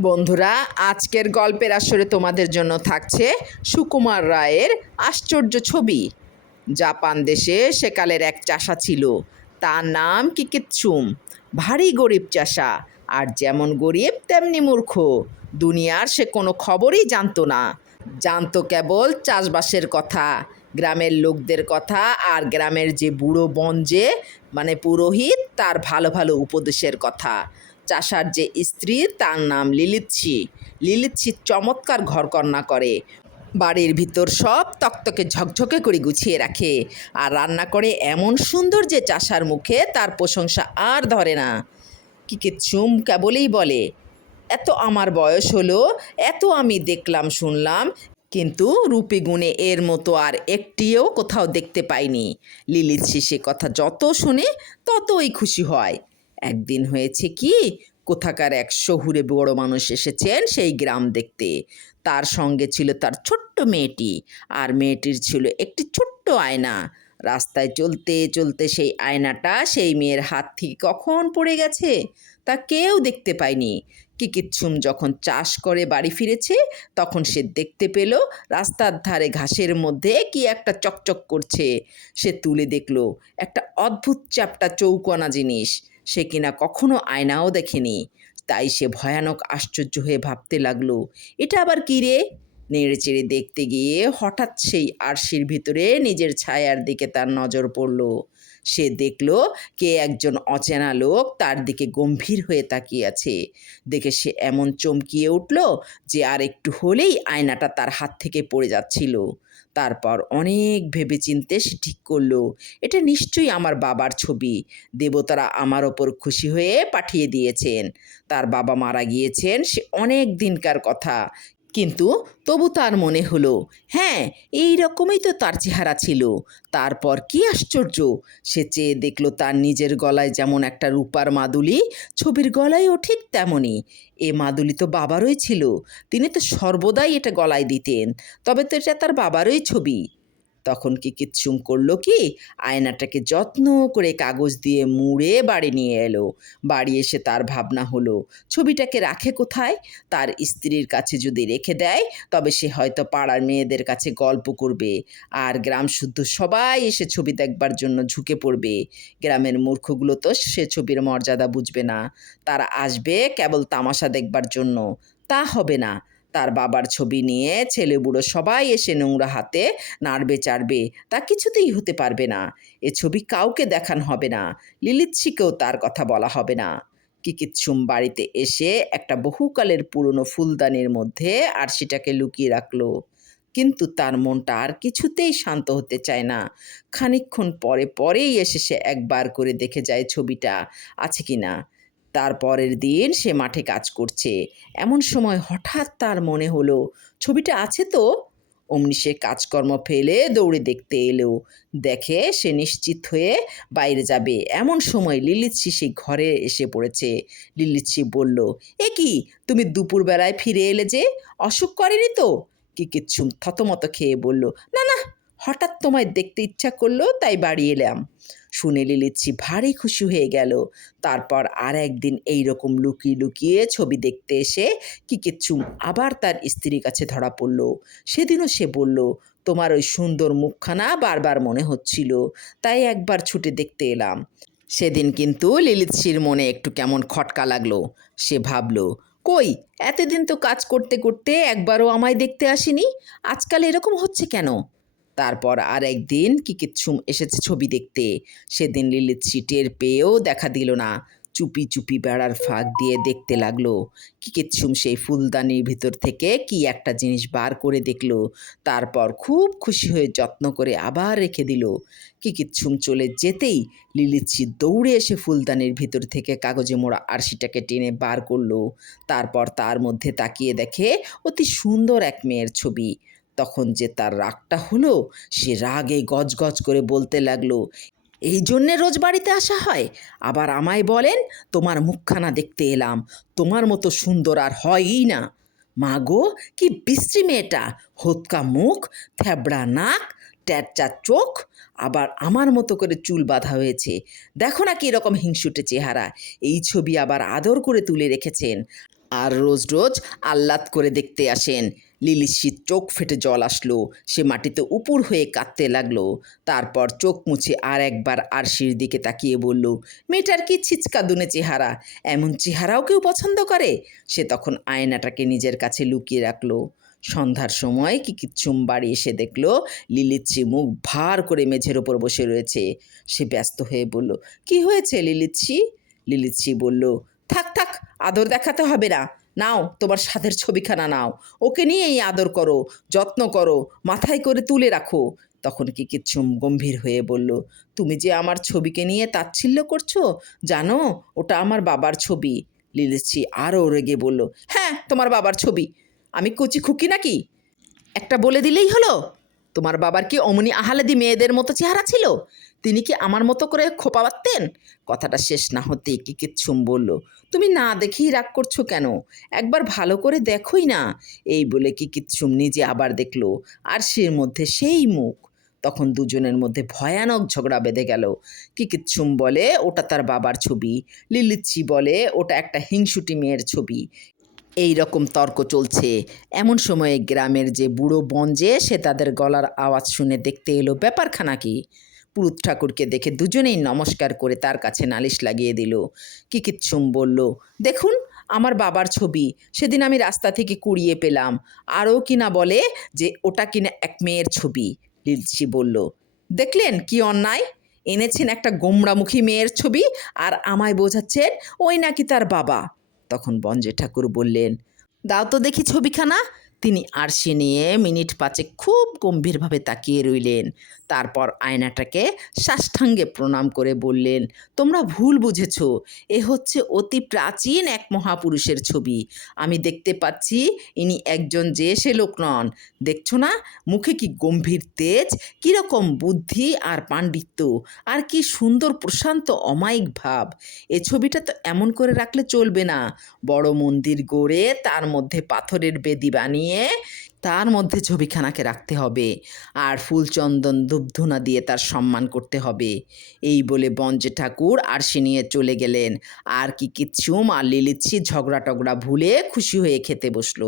বন্ধুরা, আজকের গল্পের আসরে তোমাদের জন্য থাকছে সুকুমার রায়ের আশ্চর্য ছবি। জাপান দেশে সেকালের এক চাষা ছিল। তার নাম কিকিৎসুম। ভারী গরিব চাষা। আর যেমন গরিব, তেমনি মূর্খ। দুনিয়ার সে কোনো খবরই জানতো না। জানতো কেবল চাষবাসের কথা, গ্রামের লোকদের কথা আর গ্রামের যে বুড়ো বঞ্জে মানে পুরোহিত, তার ভালো ভালো উপদেশের কথা। চাষার যে স্ত্রী, তার নাম লিলিচ্ছি লিলিচ্ছি চমৎকার ঘরকন্না করে। বাড়ির ভিতর সব তকতকে ঝকঝকে করে গুছিয়ে রাখে। আর রান্না করে এমন সুন্দর যে চাষার মুখে, তার প্রশংসা আর ধরে না। কি চুম কেবলেই বলে, এত আমার বয়স হলো, এত আমি দেখলাম, শুনলাম, কিন্তু রূপে গুণে এর মতো আর একটিও কোথাও দেখতে পাইনি। লিলিচ্ছি সে কথা যত শুনে, ততই খুশি হয়। একদিন হয়েছে কি, কোথাকার এক শহুরে বড় মানুষ এসেছেন সেই গ্রাম দেখতে। তার সঙ্গে ছিল তার ছোট্ট মেয়েটি আর মেয়েটির ছিল একটি ছোট্ট আয়না। রাস্তায় চলতে চলতে সেই আয়নাটা সেই মেয়ের হাত থেকে কখন পড়ে গেছে তা কেউ দেখতে পায়নি। কিকিচ্ছুম যখন চাষ করে বাড়ি ফিরেছে তখন সে দেখতে পেল রাস্তার ধারে ঘাসের মধ্যে কি একটা চকচক করছে। সে তুলে দেখল একটা অদ্ভুত চ্যাপটা চৌকোনা জিনিস। সে কিনা কখনো আয়নাও দেখেনি। তাই সে ভয়ানক আশ্চর্য হয়ে ভাবতে লাগল, এটা আবার কী রে? নেড়ে চেড়ে দেখতে গিয়ে হঠাৎ সেই আরশির ভিতরে নিজের ছায়ার দিকে তার নজর পড়ল। সে দেখল কে একজন অচেনা লোক তার দিকে গম্ভীর হয়ে তাকিয়ে আছে। দেখে সে এমন চমকিয়ে উঠল যে আর একটু হলেই আয়নাটা তার হাত থেকে পড়ে যাচ্ছিল। তারপর অনেক ভেবেচিন্তে সে ঠিক করল, এটা নিশ্চয়ই আমার বাবার ছবি। দেবতারা আমার ওপর খুশি হয়ে পাঠিয়ে দিয়েছেন। তার বাবা মারা গিয়েছেন সে অনেক দিনকার কথা। কিন্তু তবু তার মনে হলো হ্যাঁ এই রকমই তো তার চেহারা ছিল। তারপর কি আশ্চর্য! সে চেয়ে দেখল তার নিজের গলায় যেমন একটা রূপার মাদুলি, ছবির গলায়ও ঠিক তেমনই। এ মাদুলি তো বাবারই ছিল। তিনি তো সর্বদাই এটা গলায় দিতেন। তবে তো এটা তার বাবারই ছবি। তখন কি কিচ্ছুম করল কি? আয়নাটাকে যত্ন করে কাগজ দিয়ে মুড়ে বাড়ি নিয়ে এলো। বাড়ি এসে তার ভাবনা হলো, ছবিটাকে রাখে কোথায়? তার স্ত্রীর কাছে যদি রেখে দেয়, তবে সে হয়তো পাড়ার মেয়েদের কাছে গল্প করবে। আর গ্রাম শুদ্ধ সবাই এসে ছবি দেখবার জন্য ঝুঁকে পড়বে। গ্রামের মূর্খগুলো তো সে ছবির মর্যাদা বুঝবে না। তারা আসবে কেবল তামাশা দেখবার জন্য। তা হবে না। তার বাবার ছবি নিয়ে ছেলে বুড়ো সবাই এসে নোংরা হাতে নাড়বে চাড়বে, তা কিছুতেই হতে পারবে না। এ ছবি কাউকে দেখান হবে না লিলিচ্ছিকেও তার কথা বলা হবে না। কিকিৎসুম বাড়িতে এসে একটা বহুকালের পুরনো ফুলদানির মধ্যে আর সেটাকে লুকিয়ে রাখল। কিন্তু তার মনটা আর কিছুতেই শান্ত হতে চায় না। খানিকক্ষণ পরে পরেই এসে সে একবার করে দেখে যায় ছবিটা আছে কি না। তার পরের দিন সে মাঠে কাজ করছে। এমন সময় হঠাৎ তার মনে হলো, ছবিটা আছে তো? অমনি সে কাজকর্ম ফেলে দৌড়ে দেখতে এলো। দেখে সে নিশ্চিত হয়ে বাইরে যাবে। এমন সময় লিলিচ্ছি সেই ঘরে এসে পড়েছে। লিলিচ্ছি বলল, এ কি, তুমি দুপুরবেলায় ফিরে এলে যে? অসুখ করেনি তো? কি কিচ্ছু থতমত খেয়ে বলল, না না, হঠাৎ তোমায় দেখতে ইচ্ছা করল, তাই বাড়ি এলাম। শুনে লিলিচ্ছি ভারী খুশি হয়ে গেল। তারপর আর একদিন এইরকম লুকিয়ে লুকিয়ে ছবি দেখতে এসে কি কিচ্ছুম আবার তার স্ত্রীর কাছে ধরা পড়ল। সেদিনও সে বলল, তোমার ওই সুন্দর মুখখানা বারবার মনে হচ্ছিল, তাই একবার ছুটে দেখতে এলাম। সেদিন কিন্তু লিলিৎসির মনে একটু কেমন খটকা লাগল। সে ভাবলো, কই, এতদিন তো কাজ করতে করতে একবারও আমায় দেখতে আসেনি? আজকাল এরকম হচ্ছে কেন? তারপর আর একদিন কিকিৎসুম এসেছে ছবি দেখতে। সেদিন লিলিৎসি টের পেয়েও দেখা দিল না। চুপি চুপি বেড়ার ফাঁক দিয়ে দেখতে লাগল। কিকিৎসুম সেই ফুলদানির ভিতর থেকে কি একটা জিনিস বার করে দেখল। তারপর খুব খুশি হয়ে যত্ন করে আবার রেখে দিল। কিকিৎসুম চলে যেতেই লিলিচ্ছি দৌড়ে এসে ফুলদানির ভিতর থেকে কাগজে মোড়া আরশিটাকে টেনে বার করল। তারপর তার মধ্যে তাকিয়ে দেখে অতি সুন্দর এক মেয়ের ছবি। তখন যে তার রাগটা হলো, সে রাগে গজগজ করে বলতে লাগল, এই জন্যে রোজ বাড়িতে আসা হয়? আবার আমায় বলেন, তোমার মুখখানা দেখতে এলাম, তোমার মতো সুন্দর আর হয়ই না। মা গো, কি বিশ্রী মেয়েটা, হোতকা মুখ, থ্যাবড়া নাক ট্যাচা চোখ, আবার আমার মতো করে চুল বাঁধা হয়েছে। দেখো না কি রকম হিংসুটে চেহারা, এই ছবি আবার আদর করে তুলে রেখেছেন। আর রোজ রোজ আহ্লাদ করে দেখতে আসেন। লিলিশির চোখ ফেটে জল আসলো, সে মাটিতে উপুর হয়ে কাঁদতে লাগল। তারপর চোখ মুছে আর একবার আরশির দিকে তাকিয়ে বলল, মেয়েটার কি ছিচকা দুনে চেহারা? এমন চেহারাও কেউ পছন্দ করে? সে তখন আয়নাটাকে নিজের কাছে লুকিয়ে রাখল। সন্ধ্যার সময় কিকিচ্ছুম বাড়ি এসে দেখল লিলিচ্ছি মুখ ভার করে মেঝের ওপর বসে রয়েছে। সে ব্যস্ত হয়ে বলল, কি হয়েছে লিলিচ্ছি? লিলিচ্ছি বলল, থাক থাক, আদর দেখাতে হবে না। নাও, তোমার সাধের ছবিখানা নাও। ওকে নিয়েই আদর করো, যত্ন করো, মাথায় করে তুলে রাখো। তখন কি কিচ্ছুম গম্ভীর হয়ে বলল, তুমি যে আমার ছবিকে নিয়ে তাচ্ছিল্য করছ, জানো, ওটা আমার বাবার ছবি। লিলেছি আরও রেগে বলল হ্যাঁ তোমার বাবার ছবি। আমি কচি খুকি নাকি? একটা বলে দিলেই হলো? তোমার বাবার কি অমনি আহালাদি মেয়েদের মতো চেহারা ছিল? তিনি কি আমার মতো করে খোপা বাঁধতেন? কথাটা শেষ না হতেই কি কিচ্ছুম বলল, তুমি না দেখেই রাগ করছ কেন? একবার ভালো করে দেখোই না। এই বলে কি কিচ্ছুম নিজে আবার দেখল, আর সের মধ্যে সেই মুখ। তখন দুজনের মধ্যে ভয়ানক ঝগড়া বেঁধে গেল। কি কিচ্ছুম বলে, ওটা তার বাবার ছবি। লিলিচ্ছি বলে, ওটা একটা হিংসুটি মেয়ের ছবি। এই রকম তর্ক চলছে। এমন সময়ে গ্রামের যে বুড়ো বঞ্জে সে তাদের গলার আওয়াজ শুনে দেখতে এলো, ব্যাপারখানা কি? পুরুত ঠাকুরকে দেখে দুজনেই নমস্কার করে তার কাছে নালিশ লাগিয়ে দিল। কিকিচ্ছুম বলল, দেখুন, আমার বাবার ছবি। সেদিন আমি রাস্তা থেকে কুড়িয়ে পেলাম। আরও কিনা বলে যে, ওটা কিনা এক মেয়ের ছবি। লিলচি বলল, দেখলেন কি অন্যায়? এনেছেন একটা গোমড়ামুখী মেয়ের ছবি আর আমায় বোঝাচ্ছেন ওই নাকি তার বাবা। তখন বঞ্জে ঠাকুর বললেন দাও তো দেখি ছবিখানা। তিনি আরশি নিয়ে মিনিট পাঁচে খুব গম্ভীরভাবে তাকিয়ে রইলেন। তারপর আয়নাটাকে সাষ্টাঙ্গে প্রণাম করে বললেন, তোমরা ভুল বুঝেছ। এ হচ্ছে অতি প্রাচীন এক মহাপুরুষের ছবি। আমি দেখতে পাচ্ছি ইনি একজন যে সে লোক নন। দেখছ না, মুখে কি গম্ভীর তেজ কীরকম বুদ্ধি আর পাণ্ডিত্য, আর কি সুন্দর প্রশান্ত অমায়িক ভাব। এ ছবিটা তো এমন করে রাখলে চলবে না। বড় মন্দির গড়ে তার মধ্যে পাথরের বেদি বানিয়ে তার মধ্যে ছবিখানাকে রাখতে হবে। আর ফুলচন্দন দুগ্ধনা দিয়ে তার সম্মান করতে হবে। এই বলে বঞ্জে ঠাকুর আর সে নিয়ে চলে গেলেন। আর কি কিচ্ছুম আর লিলিচ্ছি ঝগড়া টগড়া ভুলে খুশি হয়ে খেতে বসল।